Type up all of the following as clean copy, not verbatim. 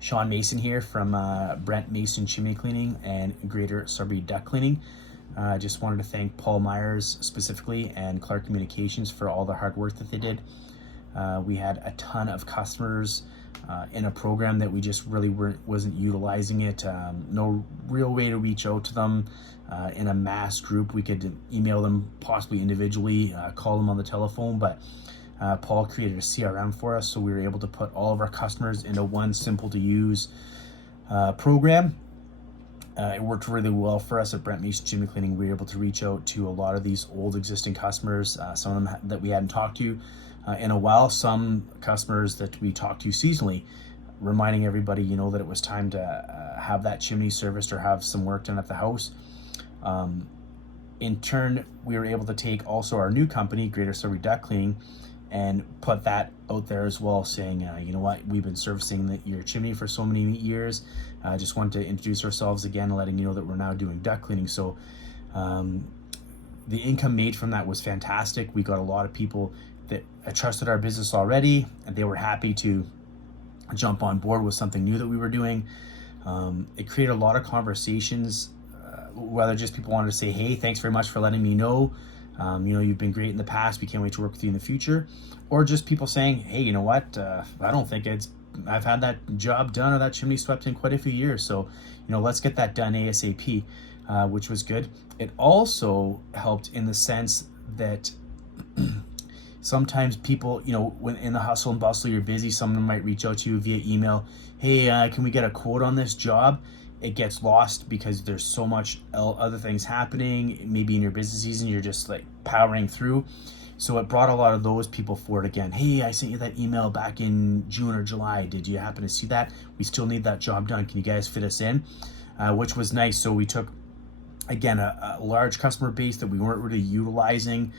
Sean Mason here from Brent Mason Chimney Cleaning and Greater Surby Duct Cleaning. Just wanted to thank Paul Myers specifically and Clark Communications for all the hard work that they did. We had a ton of customers in a program that we just really wasn't utilizing it. No real way to reach out to them in a mass group. We could email them possibly individually, call them on the telephone, but Paul created a CRM for us, so we were able to put all of our customers into one simple to use program. It worked really well for us at Brent Mason Chimney Cleaning. We were able to reach out to a lot of these old existing customers, some of them that we hadn't talked to in a while, some customers that we talked to seasonally, reminding everybody, that it was time to have that chimney serviced or have some work done at the house. In turn, we were able to take also our new company, Greater Surrey Duct Cleaning, and put that out there as well, saying, you know what, we've been servicing your chimney for so many years. I just wanted to introduce ourselves again, letting you know that we're now doing duct cleaning. So the income made from that was fantastic. We got a lot of people that trusted our business already, and they were happy to jump on board with something new that we were doing. It created a lot of conversations, whether just people wanted to say, hey, thanks very much for letting me know. You've been great in the past. We can't wait to work with you in the future. Or just people saying, hey, you know what? I don't think I've had that job done or that chimney swept in quite a few years. So, let's get that done ASAP, which was good. It also helped in the sense that sometimes people, when in the hustle and bustle, you're busy, someone might reach out to you via email. Hey, can we get a quote on this job? It gets lost because there's so much other things happening. Maybe in your busy season, you're just like powering through. So it brought a lot of those people forward again. Hey, I sent you that email back in June or July. Did you happen to see that? We still need that job done. Can you guys fit us in? Which was nice. So we took, again, a large customer base that we weren't really utilizing,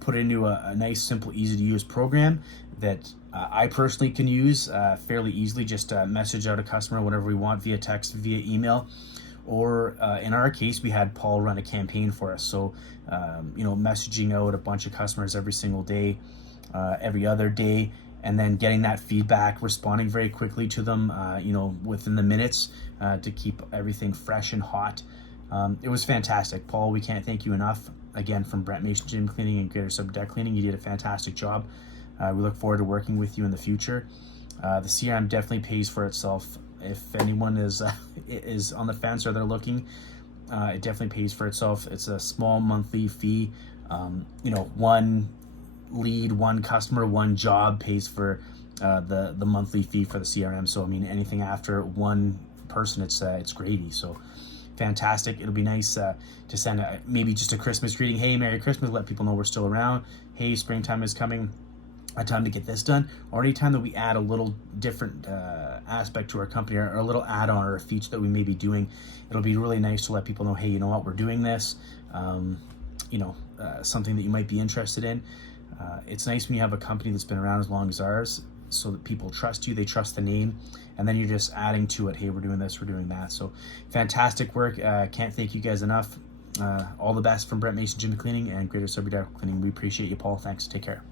put it into a nice, simple, easy to use program that I personally can use fairly easily. Just message out a customer whenever we want via text, via email, or in our case, we had Paul run a campaign for us. So, messaging out a bunch of customers every single day, every other day, and then getting that feedback, responding very quickly to them, within the minutes to keep everything fresh and hot. It was fantastic. Paul, we can't thank you enough. Again, from Brent Mason Chimney Cleaning and Greater Surby Duct Cleaning, you did a fantastic job. We look forward to working with you in the future. The CRM definitely pays for itself. If anyone is on the fence or they're looking, it definitely pays for itself. It's a small monthly fee. One lead, one customer, one job pays for the monthly fee for the CRM. So anything after one person, it's gravy. So fantastic. It'll be nice to send maybe just a Christmas greeting. Hey, Merry Christmas. Let people know we're still around. Hey, springtime is coming. Time to get this done. Or anytime that we add a little different aspect to our company, or a little add-on or a feature that we may be doing, it'll be really nice to let people know, hey, you know what, we're doing this. Something that you might be interested in. It's nice when you have a company that's been around as long as ours, so that people trust you, they trust the name, and then you're just adding to it, hey, we're doing this, we're doing that. So fantastic work. Can't thank you guys enough. All the best from Brent Mason Chimney Cleaning and Greater Surby Duct Cleaning. We appreciate you, Paul. Thanks. Take care.